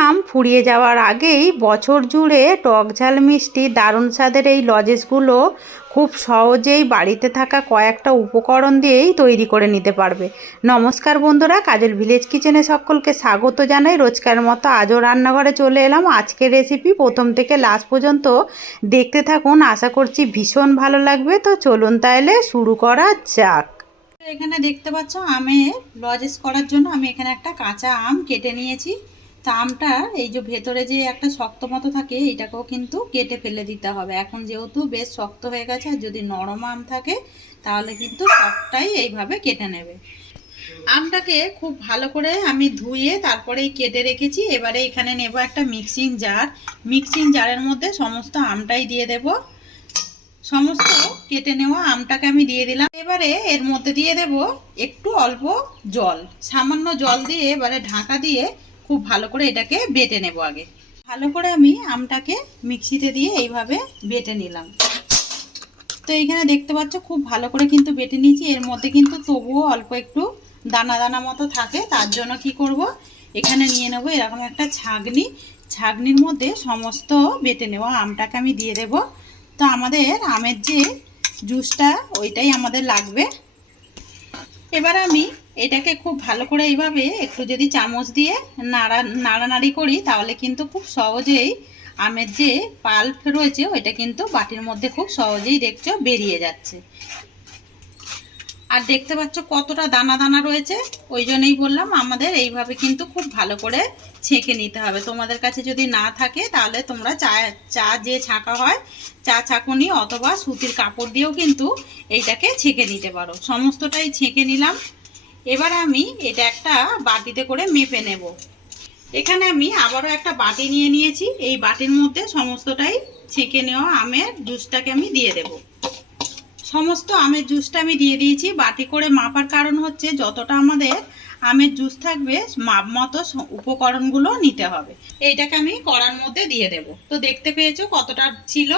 আম ফুরিয়ে যাওয়ার আগেই বছর জুড়ে টক ঝাল মিষ্টি দারুণ স্বাদের এই লজেসগুলো খুব সহজেই বাড়িতে থাকা কয়েকটা উপকরণ দিয়েই তৈরি করে নিতে পারবে। নমস্কার বন্ধুরা, কাজল ভিলেজ কিচেনে সকলকে স্বাগত জানাই। রোজকার মতো আজও রান্নাঘরে চলে এলাম। আজকের রেসিপি প্রথম থেকে লাস্ট পর্যন্ত দেখতে থাকুন, আশা করছি ভীষণ ভালো লাগবে। তো চলুন তাহলে শুরু করা যাক। এখানে দেখতে পাচ্ছ আমের লজেস করার জন্য আমি এখানে একটা কাঁচা আম কেটে নিয়েছি। তা আমটা এই যে ভেতরে যে একটা শক্ত মতো থাকে এইটাকেও কিন্তু কেটে ফেলে দিতে হবে। এখন যেহেতু বেশ শক্ত হয়ে গেছে, আর যদি নরম আম থাকে তাহলে কিন্তু সবটাই এইভাবে কেটে নেবে। আমটাকে খুব ভালো করে আমি ধুয়ে তারপরেই কেটে রেখেছি। এবারে এখানে নেব একটা মিক্সিং জার। মিক্সিং জারের মধ্যে সমস্ত আমটাই দিয়ে দেব। সমস্ত কেটে নেওয়া আমটাকে আমি দিয়ে দিলাম। এবারে এর মধ্যে দিয়ে দেব একটু অল্প জল, সামান্য জল দিয়ে এবারে ঢাকা দিয়ে খুব ভালো করে এটাকে বেটে নেব। আগে ভালো করে আমি আমটাকে মিক্সিতে দিয়ে এইভাবে বেটে নিলাম। তো এইখানে দেখতে পাচ্ছ খুব ভালো করে কিন্তু বেটে নিয়েছি। এর মধ্যে কিন্তু তবুও অল্প একটু দানা দানা মতো থাকে, তার জন্য কি করব, এখানে নিয়ে নেব এরকম একটা ছাঁকনি। ছাঁকনির মধ্যে সমস্ত বেটে নেওয়া আমটাকে আমি দিয়ে দেব। তো আমাদের আমের যে জুসটা ওইটাই আমাদের লাগবে। এবার আমি এটাকে খুব ভালো করে এইভাবে একটু যদি চামচ দিয়ে নাড়ানাড়ি করি তাহলে কিন্তু খুব সহজেই আমের যে পাল্প রয়েছে ওইটা কিন্তু বাটির মধ্যে খুব সহজেই দেখছো বেরিয়ে যাচ্ছে। আর দেখতে পাচ্ছ কতটা দানা দানা রয়েছে, ওই জন্যই বললাম আমাদের এইভাবে কিন্তু খুব ভালো করে ছেঁকে নিতে হবে। তোমাদের কাছে যদি না থাকে তাহলে তোমরা চা যে ছাঁকা হয় চা ছাঁকুনি অথবা সুতির কাপড় দিয়েও কিন্তু এইটাকে ছেঁকে নিতে পারো। সমস্তটাই ছেঁকে নিলাম। এবার আমি এটা একটা বাটিতে করে মেপে নেব। এখানে আমি আবারও একটা বাটি নিয়ে নিয়েছি। এই বাটির মধ্যে সমস্তটাই ছেঁকে নেওয়া আমের জুসটাকে আমি দিয়ে দেব। সমস্ত আমের জুসটা আমি দিয়ে দিয়েছি। বাটি করে মাপার কারণ হচ্ছে যতটা আমাদের আমের জুস থাকবে মাপ মতো উপকরণগুলো নিতে হবে। এইটাকে আমি কড়ার মধ্যে দিয়ে দেব। তো দেখতে পেয়েছো কতটা ছিল,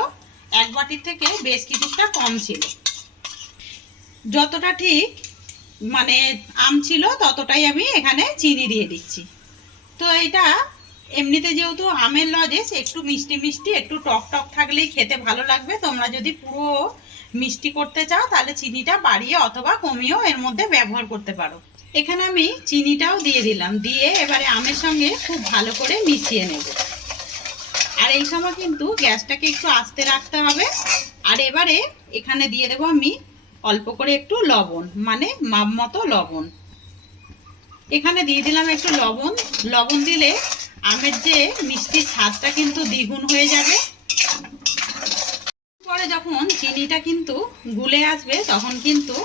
এক বাটির থেকে বেশ কিছুটা কম ছিল। যতটা ঠিক মানে আম ছিল ততটাই আমি এখানে চিনি দিয়ে দিচ্ছি। তো এটা এমনিতে যেহেতু আমের লজেস একটু মিষ্টি মিষ্টি একটু টক টক থাকলেই খেতে ভালো লাগবে। তোমরা যদি পুরো মিষ্টি করতে চাও তাহলে চিনিটা বাড়িয়ে অথবা কমিয়েও এর মধ্যে ব্যবহার করতে পারো। এখানে আমি চিনিটাও দিয়ে দিলাম। দিয়ে এবারে আমের সঙ্গে খুব ভালো করে মিশিয়ে নেব। আর এই সময় কিন্তু গ্যাসটাকে একটু আস্তে রাখতে হবে। আর এবারে এখানে দিয়ে দেবো আমি অল্প করে একটু লবণ, মানে মাপ মতো লবণ। এখানে দিয়ে দিলাম একটু লবণ। লবণ দিলে আমের যে মিষ্টির স্বাদটা কিন্তু দ্বিগুণ হয়ে যাবে। পরে যখন চিনিটা কিন্তু গুলে আসবে তখন কিন্তু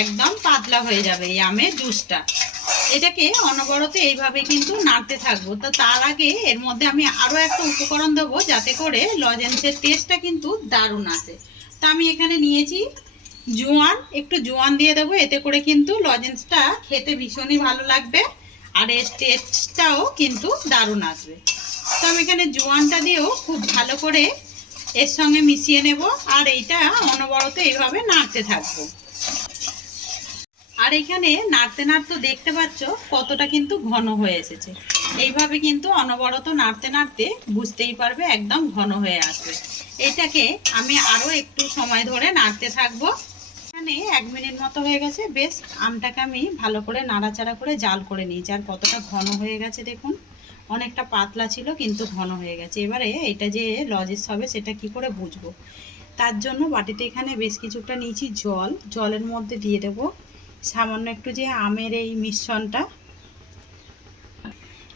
একদম পাতলা হয়ে যাবে এই আমের জুসটা। এটাকে অনবরত এইভাবে কিন্তু নাড়তে থাকবো। তো তার আগে এর মধ্যে আমি আরও একটা উপকরণ দেবো যাতে করে লজেন্সের টেস্টটা কিন্তু দারুণ আসে। তা আমি এখানে নিয়েছি জোয়ান। একটু জোয়ান দিয়ে দেবো, এতে করে কিন্তু লজেন্সটা খেতে ভীষণই ভালো লাগবে আর এর টেস্টটাও কিন্তু দারুণ আসবে। তো আমি এখানে জোয়ানটা দিয়েও খুব ভালো করে এর সঙ্গে মিশিয়ে নেব। আর এইটা অনবরত এইভাবে নাড়তে থাকবো। আর এখানে নাড়তে নাড়তে দেখতে পাচ্ছ কতটা কিন্তু ঘন হয়ে এসেছে। এইভাবে কিন্তু অনবরত নাড়তে নাড়তে বুঝতেই পারবে একদম ঘন হয়ে আসবে। এটাকে আমি আরও একটু সময় ধরে নাড়তে থাকবো। এখানে 1 মিনিট মতো হয়ে গেছে। বেশ আমটাকে আমি ভালো করে নাড়াচাড়া করে জাল করে নিয়েছি। আর কতটা ঘন হয়ে গেছে দেখুন, অনেকটা পাতলা ছিল কিন্তু ঘন হয়ে গেছে। এবারে এটা যে লজেস হবে সেটা কি করে বুঝবো, তার জন্য বাটিতে এখানে বেশ কিছুটা নিয়েছি জল। জলের মধ্যে দিয়ে দেব সামান্য একটু যে আমের এই মিশ্রণটা।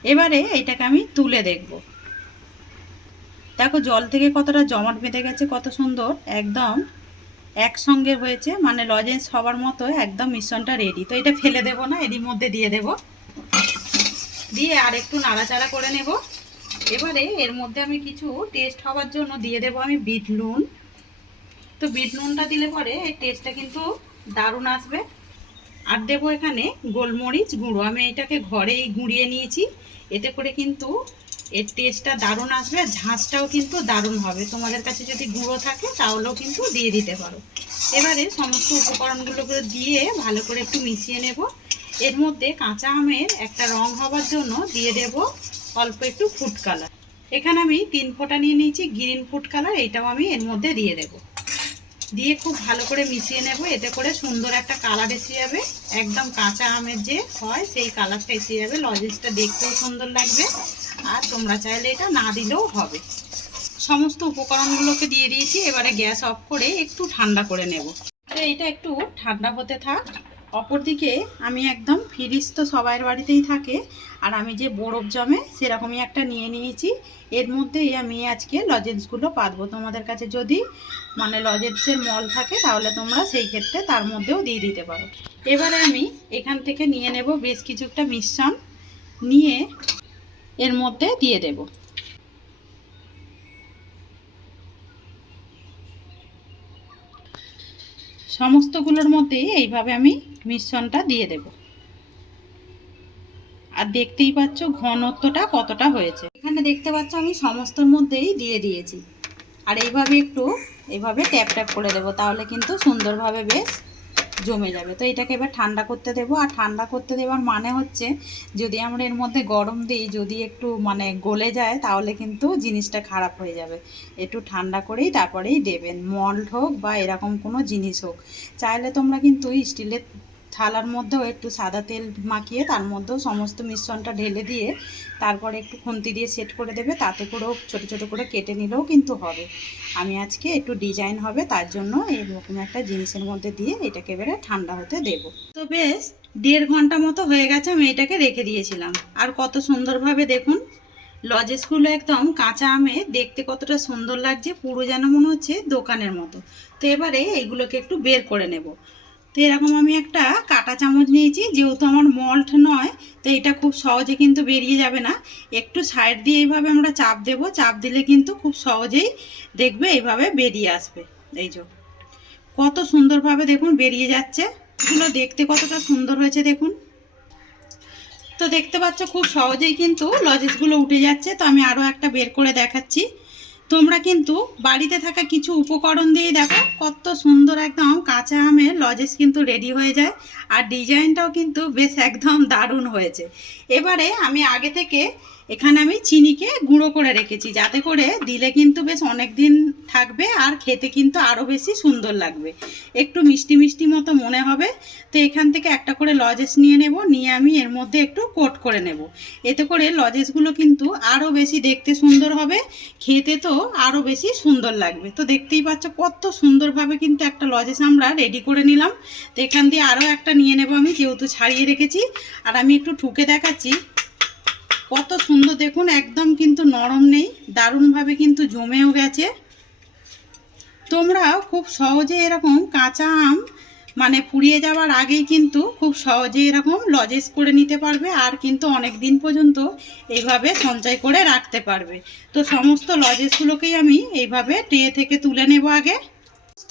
এবারে এটাকে আমি তুলে দেখব। দেখো জল থেকে কতটা জমাট বেঁধে গেছে, কত সুন্দর একদম একসঙ্গে হয়েছে, মানে লজেন্স হবার মতো একদম মিশ্রণটা রেডি। তো এটা ফেলে দেব না, এরই মধ্যে দিয়ে দেব। দিয়ে আর একটু নাড়াচাড়া করে নেব। এবারে এর মধ্যে আমি কিছু টেস্ট হওয়ার জন্য দিয়ে দেব আমি বিট নুন। তো বিট নুনটা দিলে পরে এই টেস্টটা কিন্তু দারুণ আসবে। আর দেবো এখানে গোলমরিচ গুঁড়ো। আমি এটাকে ঘরেই গুঁড়িয়ে নিয়েছি, এতে করে কিন্তু এর টেস্টটা দারুণ আসবে আর ঝাঁঝটাও কিন্তু দারুণ হবে। তোমাদের কাছে যদি গুঁড়ো থাকে তাহলেও কিন্তু দিয়ে দিতে পারো। এবারে সমস্ত উপকরণগুলোকে দিয়ে ভালো করে একটু মিশিয়ে নেব। এর মধ্যে কাঁচা আমের একটা রং হবার জন্য দিয়ে দেব অল্প একটু ফুড কালার। এখানে আমি 3 ফোঁটা নিয়ে নিয়েছি গ্রিন ফুড কালার, এইটাও আমি এর মধ্যে দিয়ে দেব। দিয়ে খুব ভালো করে মিশিয়ে নেব, এতে করে সুন্দর একটা কালার এসে যাবে। একদম কাঁচা আমের যে হয় সেই কালারটা এসে যাবে, লজেন্সটা দেখতেও সুন্দর লাগবে। আর তোমরা চাইলে এটা না দিলেও হবে। সমস্ত উপকরণগুলোকে দিয়ে দিয়েছি, এবারে গ্যাস অফ করে একটু ঠান্ডা করে নেব। তো এটা একটু ঠান্ডা হতে থাক। অপরদিকে আমি একদম ফ্রিজ তো সবার বাড়িতেই থাকে, আর আমি যে বরফ জমে সেরকমই একটা নিয়ে নিয়েছি। এর মধ্যেই আমি আজকে লজেন্সগুলো পাতবো। তোমাদের কাছে যদি মানে লজেন্সের মল থাকে তাহলে তোমরা সেই ক্ষেত্রে তার মধ্যেও দিয়ে দিতে পারো। এবারে আমি এখান থেকে নিয়ে নেব বেশ কিছুটা মিশ্রণ, নিয়ে এর মধ্যে দিয়ে দেব। সমস্তগুলোর মধ্যে এইভাবে আমি মিশ্রণটা দিয়ে দেব। আর দেখতেই পাচ্ছ ঘনত্বটা কতটা হয়েছে। এখানে দেখতে পাচ্ছ আমি সমস্তর মধ্যেই দিয়ে দিয়েছি। আর এইভাবে একটু এইভাবে ট্যাপ ট্যাপ করে দেবো, তাহলে কিন্তু সুন্দরভাবে বেশ জমে যাবে। তো এটাকে এবার ঠান্ডা করতে দেবো। আর ঠান্ডা করতে দেওয়ার মানে হচ্ছে যদি আমরা এর মধ্যে গরম দিই, যদি একটু মানে গলে যায় তাহলে কিন্তু জিনিসটা খারাপ হয়ে যাবে। একটু ঠান্ডা করেই তারপরেই দেবেন, মল্ড হোক বা এরকম কোনো জিনিস হোক। চাইলে তোমরা কিন্তু স্টিলের থালার মধ্যেও একটু সাদা তেল মাখিয়ে তার মধ্যেও সমস্ত মিশ্রণটা ঢেলে দিয়ে তারপরে একটু খুন্তি দিয়ে সেট করে দেবে, তাতে করেও ছোটো ছোটো করে কেটে নিলেও কিন্তু হবে। আমি আজকে একটু ডিজাইন হবে তার জন্য এইরকম একটা জিনিসের মধ্যে দিয়ে এটাকে এবারে ঠান্ডা হতে দেব। তো বেশ 1.5 ঘন্টা মতো হয়ে গেছে আমি এটাকে রেখে দিয়েছিলাম। আর কত সুন্দরভাবে দেখুন লজেসগুলো একদম কাঁচা আমে দেখতে কতটা সুন্দর লাগছে, পুরো যেন মনে হচ্ছে দোকানের মতো। তো এবারে এইগুলোকে একটু বের করে নেব। তো এরকম আমি একটা কাঁটা চামচ নিয়েছি, যেহেতু আমার মল্ট নয় তো এটা খুব সহজে কিন্তু বেরিয়ে যাবে না। একটু সাইড দিয়ে এইভাবে আমরা চাপ দেব, চাপ দিলে কিন্তু খুব সহজেই দেখবে এইভাবে বেরিয়ে আসবে। এই যে কত সুন্দরভাবে দেখুন বেরিয়ে যাচ্ছে, এগুলো দেখতে কতটা সুন্দর হয়েছে দেখুন। তো দেখতে পাচ্ছ খুব সহজেই কিন্তু লজেসগুলো উঠে যাচ্ছে। তো আমি আরও একটা বের করে দেখাচ্ছি। তোমরা কিন্তু বাড়িতে থাকা কিছু উপকরণ দিয়ে দেখো কত সুন্দর একদম কাঁচা আমের লজেস কিন্তু রেডি হয়ে যায়। আর ডিজাইনটাও কিন্তু বেশ একদম দারুণ হয়েছে। এবারে আমি আগে থেকে এখানে আমি চিনিকে গুঁড়ো করে রেখেছি, যাতে করে দিলে কিন্তু বেশ অনেক দিন থাকবে আর খেতে কিন্তু আরও বেশি সুন্দর লাগবে, একটু মিষ্টি মিষ্টি মতো মনে হবে। তো এখান থেকে একটা করে লজেস নিয়ে নেব, নিয়ে আমি এর মধ্যে একটু কোট করে নেব। এতে করে লজেসগুলো কিন্তু আরও বেশি দেখতে সুন্দর হবে, খেতে তো আরও বেশি সুন্দর লাগবে। তো দেখতেই পাচ্ছ কত সুন্দরভাবে কিন্তু একটা লজেস আমরা রেডি করে নিলাম। তো এখান দিয়ে আরও একটা নিয়ে নেব আমি, যেহেতু ছাড়িয়ে রেখেছি। আর আমি একটু ঠুকে দেখাচ্ছি কত সুন্দর দেখুন, একদম কিন্তু নরম নেই, দারুণভাবে কিন্তু জমেও গেছে। তোমরাও খুব সহজে এরকম কাঁচা আম মানে পুড়িয়ে যাওয়ার আগেই কিন্তু খুব সহজে এরকম লজেস করে নিতে পারবে, আর কিন্তু অনেক দিন পর্যন্ত এইভাবে সঞ্চয় করে রাখতে পারবে। তো সমস্ত লজেসগুলোকেই আমি এইভাবে ট্রে থেকে তুলে নেব আগে।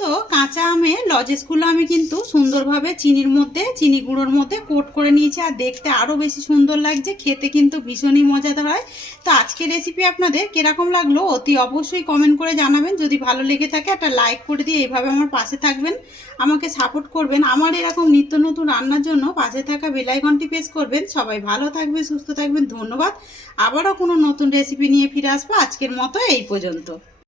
তো কাঁচা আমের লজেসগুলো আমি কিন্তু সুন্দরভাবে চিনির মধ্যে, চিনি গুঁড়োর মধ্যে কোট করে নিয়েছি, আর দেখতে আরও বেশি সুন্দর লাগছে, খেতে কিন্তু ভীষণই মজাদার হয়। তো আজকের রেসিপি আপনাদের কীরকম লাগলো অতি অবশ্যই কমেন্ট করে জানাবেন। যদি ভালো লেগে থাকে একটা লাইক করে দিয়ে এইভাবে আমার পাশে থাকবেন, আমাকে সাপোর্ট করবেন। আমার এরকম নিত্য নতুন রান্নার জন্য পাশে থাকা বেল আইকনটি প্রেস করবেন। সবাই ভালো থাকবেন, সুস্থ থাকবেন, ধন্যবাদ। আবারও কোনো নতুন রেসিপি নিয়ে ফিরে আসবো। আজকের মতো এই পর্যন্ত।